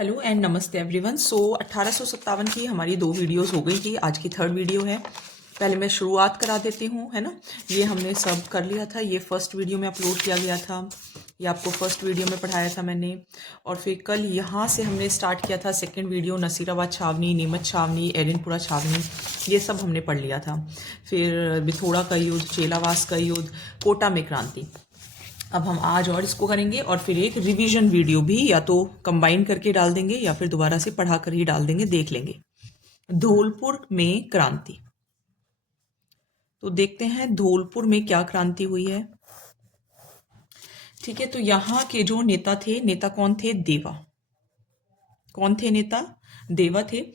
Hello and नमस्ते everyone. 1857 की हमारी 2 वीडियोस हो गई थी। आज की 3rd वीडियो है। पहले मैं शुरुआत करा देती हूँ, है ना। ये हमने सब कर लिया था। ये फर्स्ट वीडियो में अपलोड किया गया था। ये आपको फर्स्ट वीडियो में पढ़ाया था मैंने। और फिर कल यहाँ से हमने स्टार्ट किया था सेकंड वीडियो, नसीराबाद छावनी, नीमच छावनी, एरनपुरा छावनी, ये सब हमने पढ़ लिया था। फिर बिथोड़ा का युद्ध, चेलावास का युद्ध, कोटा में क्रांति। अब हम आज और इसको करेंगे और फिर एक रिवीजन वीडियो भी या तो कंबाइन करके डाल देंगे या फिर दोबारा से पढ़ा कर ही डाल देंगे, देख लेंगे। धौलपुर में क्रांति। तो देखते हैं धौलपुर में क्या क्रांति हुई है। ठीक है, तो यहाँ के जो नेता थे, नेता कौन थे? देवा। कौन थे नेता? देवा थे।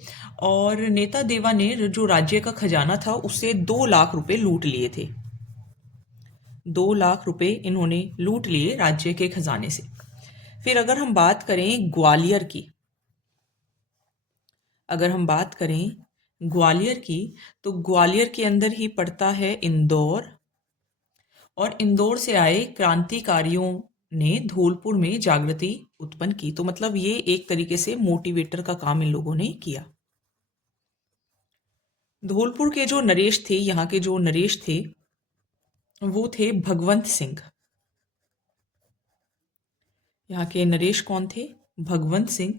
और नेता देवा ने जो राज्य का खजाना था उससे 2 लाख रुपए लूट लिए थे। 2 लाख रुपए इन्होंने लूट लिए राज्य के खजाने से। फिर अगर हम बात करें ग्वालियर की, अगर हम बात करें ग्वालियर की, तो ग्वालियर के अंदर ही पड़ता है इंदौर। और इंदौर से आए क्रांतिकारियों ने धौलपुर में जागृति उत्पन्न की। तो मतलब ये एक तरीके से मोटिवेटर का काम इन लोगों ने किया। धौलपुर के जो नरेश थे, यहाँ के जो नरेश थे वो थे भगवंत सिंह। यहाँ के नरेश कौन थे? भगवंत सिंह।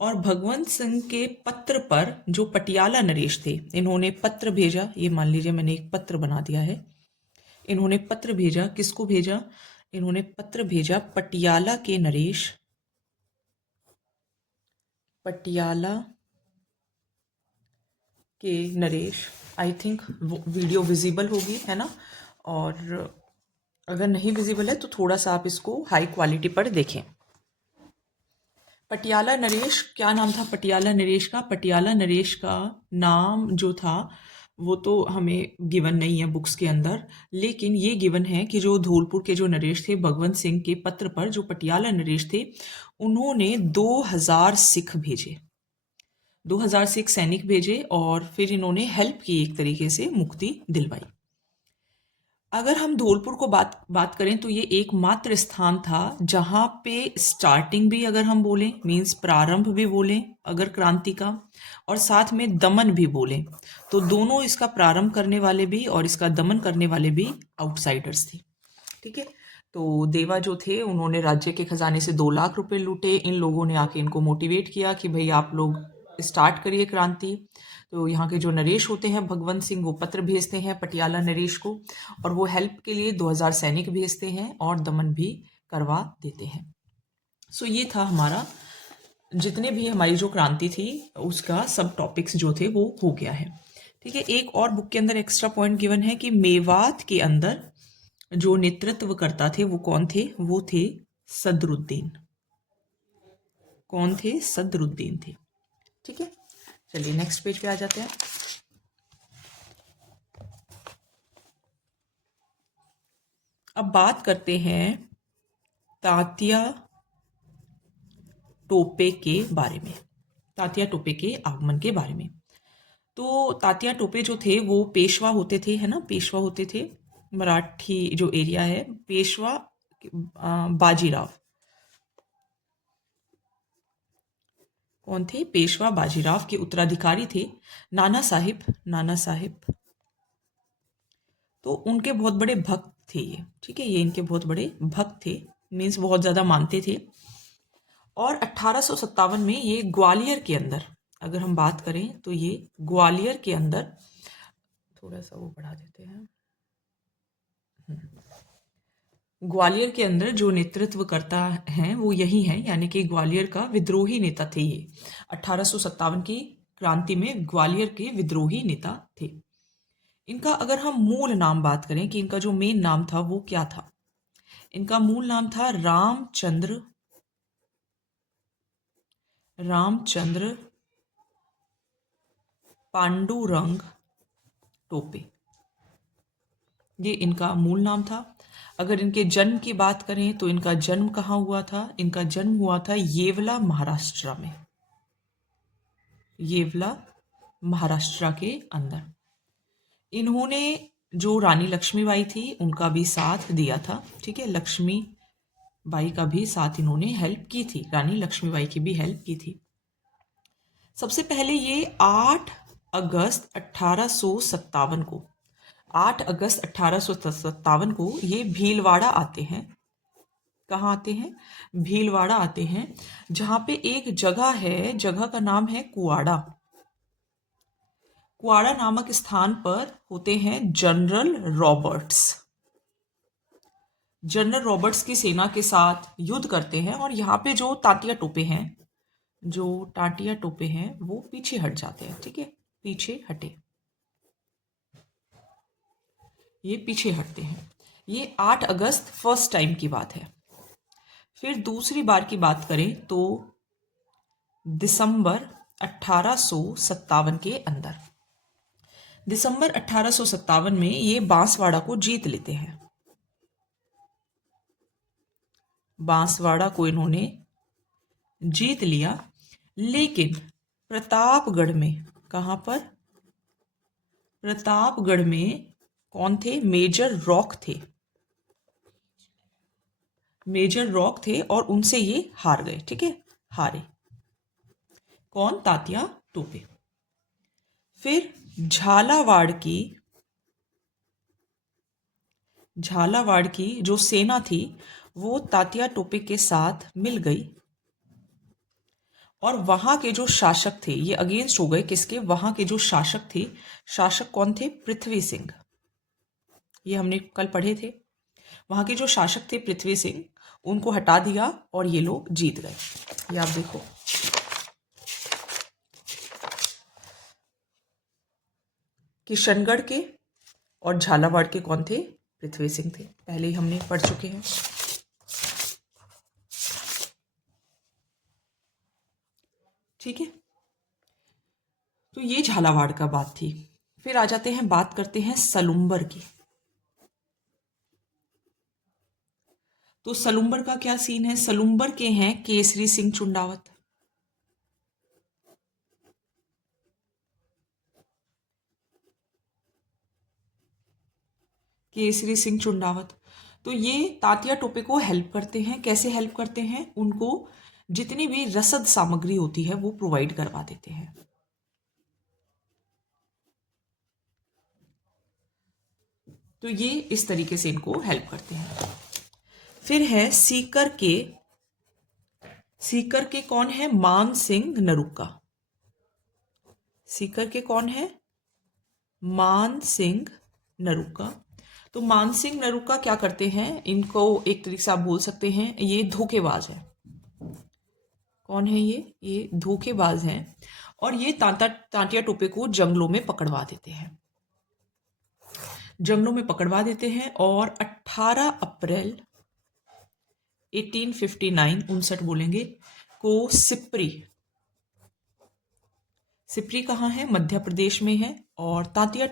और भगवंत सिंह के पत्र पर जो पटियाला नरेश थे, इन्होंने पत्र भेजा। ये मान लीजिए मैंने एक पत्र बना दिया है। इन्होंने पत्र भेजा, किसको भेजा? इन्होंने पत्र भेजा पटियाला के नरेश, पटियाला के Naresh. I think video visible होगी, है ना। और अगर नहीं विजिबल है तो थोड़ा सा आप इसको हाई क्वालिटी पर देखें। पटियाला नरेश, क्या नाम था पटियाला नरेश का? पटियाला नरेश का नाम जो था वो तो हमें गिवन नहीं है बुक्स के अंदर, लेकिन ये गिवन है कि जो धौलपुर के जो नरेश थे भगवंत सिंह के पत्र पर जो पटियाला नरेश थे, उन्होंने 2000 सिख भेजे, 2000 सिख सैनिक भेजे और फिर इन्होंने हेल्प की, एक तरीके से मुक्ति दिलवाई। अगर हम धौलपुर को बात करें तो ये एकमात्र स्थान था जहाँ पे स्टार्टिंग भी अगर हम बोलें, मीन्स प्रारंभ भी बोलें अगर क्रांति का, और साथ में दमन भी बोलें, तो दोनों इसका प्रारंभ करने वाले भी और इसका दमन करने वाले भी आउटसाइडर्स थे। ठीक है, तो देवा जो थे उन्होंने राज्य के खजाने से 2 लाख रुपए लूटे। इन लोगों ने आके इनको मोटिवेट किया कि भाई आप लोग स्टार्ट करिए क्रांति। तो यहाँ के जो नरेश होते हैं भगवंत सिंह, वो पत्र भेजते हैं पटियाला नरेश को और वो हेल्प के लिए 2000 सैनिक भेजते हैं और दमन भी करवा देते हैं। सो ये था हमारा, जितने भी हमारी जो क्रांति थी उसका सब टॉपिक्स जो थे वो हो गया है। ठीक है, एक और बुक के अंदर एक्स्ट्रा पॉइंट गिवन है कि मेवात के अंदर जो नेतृत्व करता थे वो कौन थे? वो थे सदरुद्दीन। कौन थे? सदरुद्दीन थे। ठीक है, चलिए नेक्स्ट पेज पे आ जाते हैं। अब बात करते हैं तात्या टोपे के बारे में, तात्या टोपे के आगमन के बारे में। तो तात्या टोपे जो थे वो पेशवा होते थे, है ना, पेशवा होते थे। मराठी जो एरिया है, पेशवा बाजीराव। कौन थे? पेशवा बाजीराव के उत्तराधिकारी थे नाना साहिब। नाना साहिब तो उनके बहुत बड़े भक्त थे ये। ठीक है, ये इनके बहुत बड़े भक्त थे, मीन्स बहुत ज़्यादा मानते थे। और 1857 में ये ग्वालियर के अंदर, अगर हम बात करें तो ये ग्वालियर के अंदर, थोड़ा सा वो बढ़ा देते हैं, ग्वालियर के अंदर जो नेतृत्व करता है वो यही है, यानी कि ग्वालियर का विद्रोही नेता थे ये। 1857 की क्रांति में ग्वालियर के विद्रोही नेता थे। इनका अगर हम मूल नाम बात करें कि इनका जो मेन नाम था वो क्या था, इनका मूल नाम था रामचंद्र पांडुरंग टोपे। ये इनका मूल नाम था। अगर इनके जन्म की बात करें तो इनका जन्म कहाँ हुआ था? इनका जन्म हुआ था येवला, महाराष्ट्र में। येवला, महाराष्ट्र के अंदर। इन्होंने जो रानी लक्ष्मीबाई थी उनका भी साथ दिया था। ठीक है, लक्ष्मीबाई का भी साथ इन्होंने हेल्प की थी, रानी लक्ष्मीबाई की भी हेल्प की थी। सबसे पहले ये 8 अगस्त 1857 को 8 अगस्त 1857 को ये भीलवाड़ा आते हैं। कहाँ आते हैं? भीलवाड़ा आते हैं, जहाँ पे एक जगह है, जगह का नाम है कुआड़ा। कुआड़ा नामक स्थान पर होते हैं जनरल रॉबर्ट्स। जनरल रॉबर्ट्स की सेना के साथ युद्ध करते हैं और यहाँ पे जो तांतिया टोपे हैं, जो टाटिया टोपे हैं, वो पीछे हट जाते हैं। ठीक है, पीछे हटे, ये पीछे हटते हैं। ये 8 अगस्त फर्स्ट टाइम की बात है। फिर दूसरी बार की बात करें तो दिसंबर 1857 के अंदर, दिसंबर 1857 में ये बांसवाड़ा को जीत लेते हैं। बांसवाड़ा को इन्होंने जीत लिया, लेकिन प्रतापगढ़ में, कहाँ पर? प्रतापगढ़ में कौन थे? मेजर रॉक थे। मेजर रॉक थे और उनसे ये हार गए। ठीक है, हारे। कौन? तात्या टोपे। फिर झालावाड़ की जो सेना थी वो तात्या टोपे के साथ मिल गई और वहां के जो शासक थे, ये अगेंस्ट हो गए किसके? वहां के जो शासक थे, शासक कौन थे? पृथ्वी सिंह। ये हमने कल पढ़े थे। वहां के जो शासक थे पृथ्वी सिंह, उनको हटा दिया और ये लोग जीत गए। ये आप देखो, किशनगढ़ के और झालावाड़ के कौन थे? पृथ्वी सिंह थे। पहले ही हमने पढ़ चुके हैं। ठीक है, तो ये झालावाड़ का बात थी। फिर आ जाते हैं, बात करते हैं सलुम्बर की। तो सलुम्बर का क्या सीन है? सलुम्बर के हैं केसरी सिंह चुंडावत। केसरी सिंह चुंडावत। तो ये तात्या टोपे को हेल्प करते हैं। कैसे हेल्प करते हैं? उनको जितनी भी रसद सामग्री होती है वो प्रोवाइड करवा देते हैं। तो ये इस तरीके से इनको हेल्प करते हैं। फिर है सीकर के कौन है? मान सिंह नरूका। सीकर के कौन है? मान सिंह नरूका। तो मान सिंह नरूका क्या करते हैं? इनको एक तरीके से आप बोल सकते हैं ये धोखेबाज है। कौन है ये धोखेबाज हैं और ये तांतिया टोपे को जंगलों में पकड़वा देते हैं। जंगलों में पकड़वा देते हैं और 18 अप्रैल 1859 59 बोलेंगे को सिप्री कहाँ है? मध्य प्रदेश में है। और तांतिया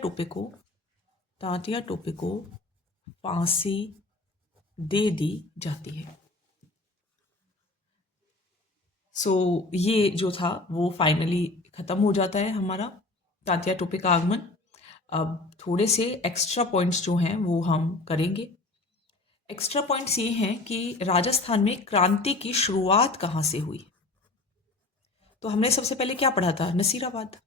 टोपे को फांसी दे दी जाती है। सो ये जो था वो फाइनली खत्म हो जाता है हमारा तांतिया टोपे का आगमन। अब थोड़े से एक्स्ट्रा पॉइंट्स जो हैं वो हम करेंगे। एक्स्ट्रा पॉइंट्स ये हैं कि राजस्थान में क्रांति की शुरुआत कहाँ से हुई? तो हमने सबसे पहले क्या पढ़ा था? नसीराबाद।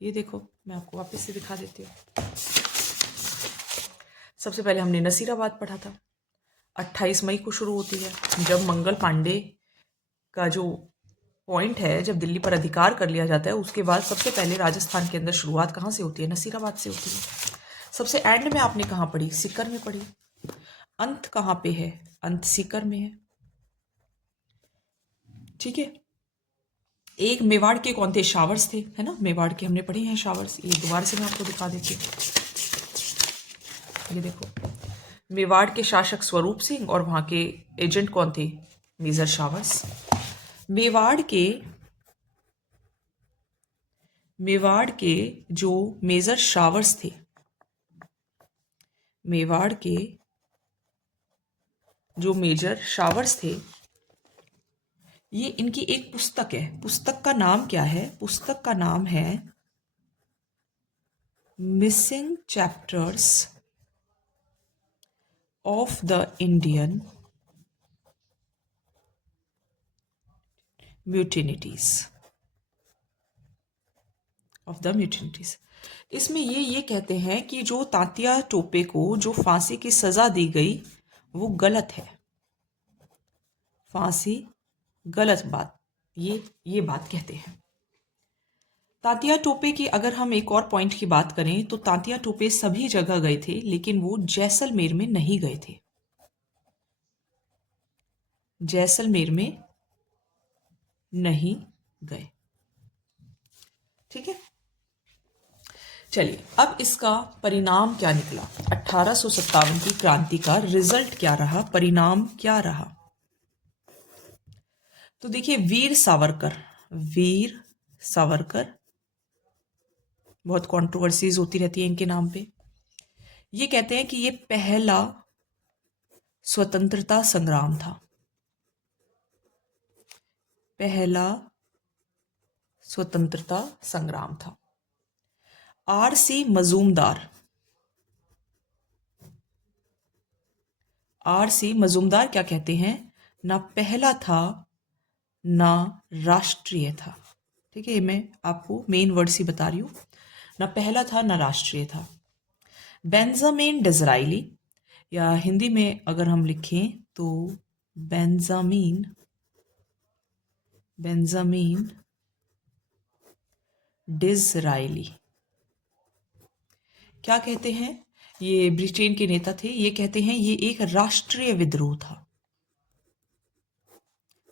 ये देखो, मैं आपको वापस से दिखा देती हूँ। सबसे पहले हमने नसीराबाद पढ़ा था। 28 मई को शुरू होती है, जब मंगल पांडे का जो पॉइंट है, जब दिल्ली पर अधिकार कर लिया जाता है, उसके बाद सबसे पहले राजस्थान के अंदर शुरुआत कहाँ से होती है? नसीराबाद से होती है। सबसे एंड में आपने कहाँ पढ़ी? सीकर में पढ़ी। अंत कहाँ पे है? अंत सीकर में है। ठीक है। एक मेवाड़ के कौन थे? शावर्स थे, है ना? मेवाड़ के हमने पढ़े हैं शावर्स। ये दोबारा से मैं आपको दिखा देती हूँ। ये देखो, मेवाड़ के शासक स्वरूप सिंह और वहां के एजेंट कौन थे? Major showers. मेवाड़ के जो मेजर शावर्स थे, मेवाड़ के जो मेजर शावर्स थे, ये इनकी एक पुस्तक है। पुस्तक का नाम क्या है? पुस्तक का नाम है missing chapters of the Indian mutinies, of the mutinies. इसमें ये कहते हैं कि जो तात्या टोपे को जो फांसी की सजा दी गई वो गलत है, फांसी गलत बात, ये बात कहते हैं। तात्या टोपे की अगर हम एक और पॉइंट की बात करें तो तात्या टोपे सभी जगह गए थे लेकिन वो जैसलमेर में नहीं गए थे, जैसलमेर में नहीं गए। ठीक है, चलिए अब इसका परिणाम क्या निकला, 1857 की क्रांति का रिजल्ट क्या रहा, परिणाम क्या रहा। तो देखिए वीर सावरकर, वीर सावरकर, बहुत कंट्रोवर्सीज होती रहती है इनके नाम पे। ये कहते हैं कि ये पहला स्वतंत्रता संग्राम था, पहला स्वतंत्रता संग्राम था। आर.सी. मजूमदार, आर.सी. मजूमदार क्या कहते हैं, ना पहला था ना राष्ट्रीय था। ठीक है, मैं आपको मेन वर्ड ही बता रही हूं, ना पहला था ना राष्ट्रीय था। बेंजामिन डिज़राइली, या हिंदी में अगर हम लिखें तो बेंजामिन, बेंजामिन डिज़राइली क्या कहते हैं, ये ब्रिटेन के नेता थे। ये कहते हैं ये एक राष्ट्रीय विद्रोह था,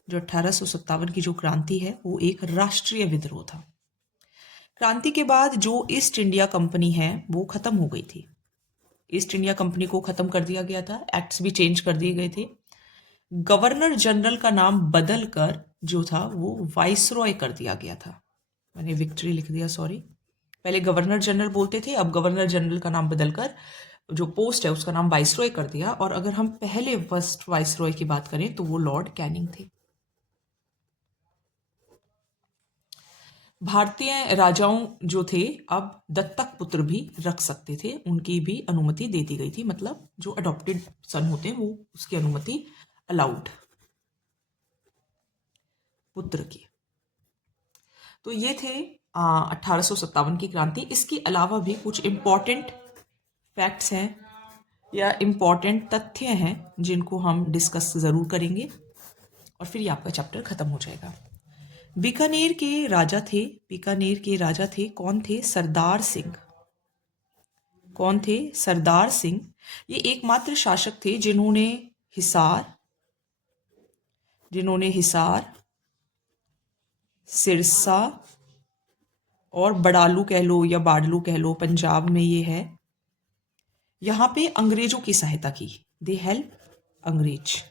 जो 1857 की जो क्रांति है वो एक राष्ट्रीय विद्रोह था। क्रांति के बाद जो ईस्ट इंडिया कंपनी है वो खत्म हो गई थी, ईस्ट इंडिया कंपनी को खत्म कर दिया गया था, एक्ट्स भी चेंज कर दिए गए थे। गवर्नर जनरल का नाम बदल कर जो था वो वाइसरॉय कर दिया गया था, मैंने विक्ट्री लिख दिया, सॉरी। पहले गवर्नर जनरल बोलते थे, अब गवर्नर जनरल का नाम बदलकर जो पोस्ट है उसका नाम वाइसरॉय कर दिया। और अगर हम पहले फर्स्ट वाइसरॉय की बात करें तो वो लॉर्ड कैनिंग थे। भारतीय राजाओं जो थे अब दत्तक पुत्र भी रख सकते थे, उनकी भी अनुमति दे दी गई थी, मतलब जो अडॉप्टेड सन होते हैं वो उसकी अनुमति अलाउड, पुत्र की। तो ये थे 1857 की क्रांति। इसके अलावा भी कुछ इम्पॉर्टेंट फैक्ट्स हैं या इम्पॉर्टेंट तथ्य हैं जिनको हम डिस्कस ज़रूर करेंगे और फिर ये आपका चैप्टर खत्म हो जाएगा। बीकानेर के राजा थे, बीकानेर के राजा थे, कौन थे, सरदार सिंह। कौन थे, सरदार सिंह। ये एकमात्र शासक थे जिन्होंने हिसार, सिरसा और बड़ालू कह लो या बाडलू कह लो, पंजाब में ये है, यहां पे अंग्रेजों की सहायता की, दे हेल्प अंग्रेज।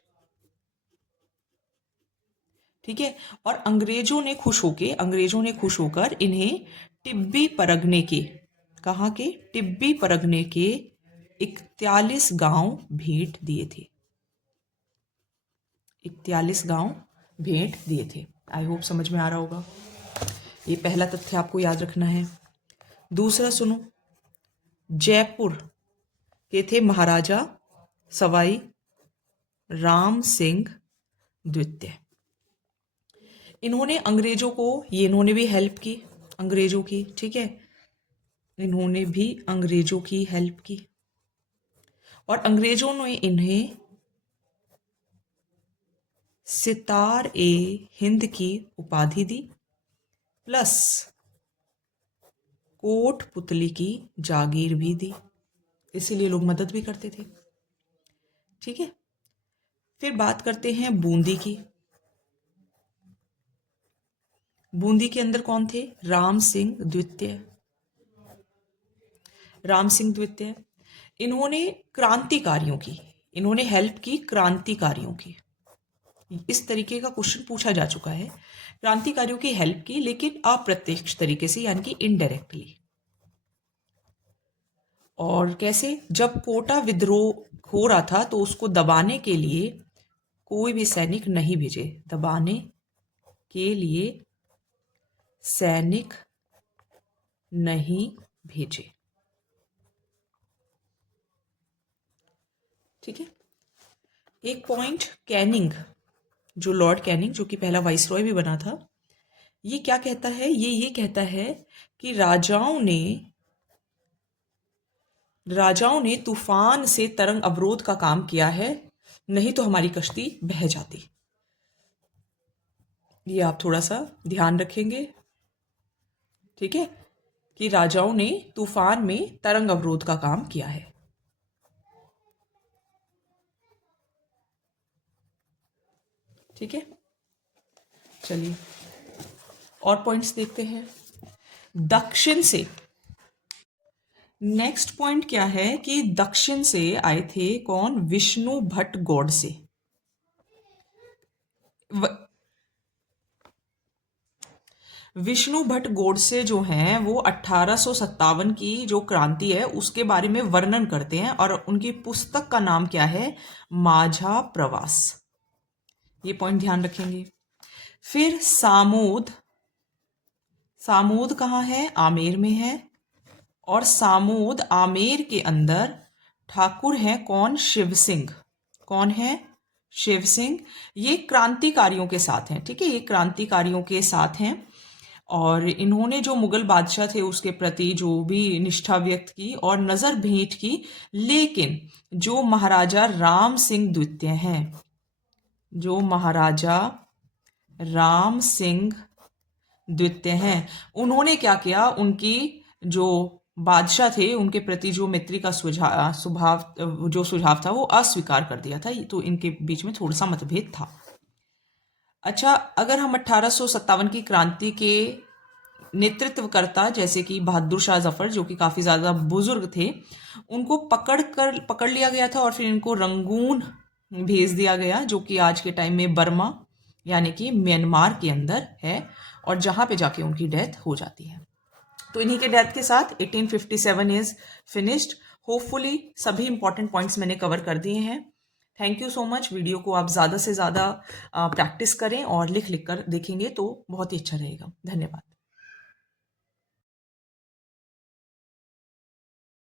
ठीक है, और अंग्रेजों ने खुश होकर इन्हें टिब्बी परगने के, कहाँ के, टिब्बी परगने के 41 गांव भेंट दिए थे, 41 गांव भेंट दिए थे। आई होप समझ में आ रहा होगा। ये पहला तथ्य आपको याद रखना है। दूसरा सुनो, जयपुर के थे महाराजा सवाई राम सिंह द्वितीय। इन्होंने अंग्रेजों को, ये इन्होंने भी हेल्प की अंग्रेजों की, ठीक है, इन्होंने भी अंग्रेजों की हेल्प की और अंग्रेजों ने इन्हें सितार ए हिंद की उपाधि दी, प्लस कोट पुतली की जागीर भी दी, इसीलिए लोग मदद भी करते थे। ठीक है, फिर बात करते हैं बूंदी की। बूंदी के अंदर कौन थे, राम सिंह द्वितीय, राम सिंह द्वितीय। इन्होंने क्रांतिकारियों की, इन्होंने हेल्प की क्रांतिकारियों की। इस तरीके का क्वेश्चन पूछा जा चुका है, क्रांतिकारियों की हेल्प की लेकिन अप्रत्यक्ष तरीके से, यानी कि इनडायरेक्टली। और कैसे, जब कोटा विद्रोह हो रहा था तो उसको दबाने के लिए कोई भी सैनिक नहीं भेजे, दबाने के लिए सैनिक नहीं भेजे। ठीक है, एक पॉइंट, कैनिंग, जो लॉर्ड कैनिंग, जो कि पहला वाइसरॉय भी बना था, ये क्या कहता है? ये कहता है कि राजाओं ने तूफान से तरंग अवरोध का काम किया है, नहीं तो हमारी कश्ती बह जाती। ये आप थोड़ा सा ध्यान रखेंगे, ठीक है, कि राजाओं ने तूफान में तरंग अवरोध का काम किया है। ठीक है, चलिए और पॉइंट्स देखते हैं। दक्षिण से नेक्स्ट पॉइंट क्या है कि दक्षिण से आए थे कौन? विष्णु भट्ट गोडसे। विष्णु भट्ट गोडसे जो हैं वो 1857 की जो क्रांति है उसके बारे में वर्णन करते हैं, और उनकी पुस्तक का नाम क्या है? माझा प्रवास। ये पॉइंट ध्यान रखेंगे। फिर सामोद, सामोद कहाँ है? आमेर में है, और सामोद आमेर के अंदर ठाकुर हैं कौन? शिव सिंह। कौन है? शिव सिंह। ये क्रांतिकारियों के साथ हैं, ठीक है, ये क्रांतिकारियों के साथ हैं, और इन्होंने जो मुगल बादशाह थे उसके प्रति जो भी निष्ठा व्यक्त की और नजर भेंट की, लेकिन जो महाराजा राम सिंह द्वितीय हैं, जो महाराजा राम सिंह द्वितीय हैं, उन्होंने क्या किया? उनकी जो बादशाह थे उनके प्रति जो मैत्री का सुझाव था वो अस्वीकार कर दिया था, तो इनके बीच में थोड़ा सा मतभेद था। अच्छा, अगर हम 1857 की क्रांति के नेतृत्वकर्ता जैसे कि बहादुर शाह जफर, जो कि काफी ज्यादा बुजुर्ग थे, उनको पकड़ लिया गया था और फिर इनको रंगून भेज दिया गया, जो कि आज के टाइम में बर्मा यानी कि म्यांमार के अंदर है, और जहां पे जाके उनकी डेथ हो जाती है। तो इन्हीं के डेथ के साथ 1857 इज फिनिश्ड। होपफुली सभी इंपॉर्टेंट पॉइंट्स मैंने कवर कर दिए हैं। Thank you so much. Video को आप ज़्यादा से ज़्यादा प्रैक्टिस करें और लिख कर देखेंगे तो बहुत ही अच्छा रहेगा। धन्यवाद।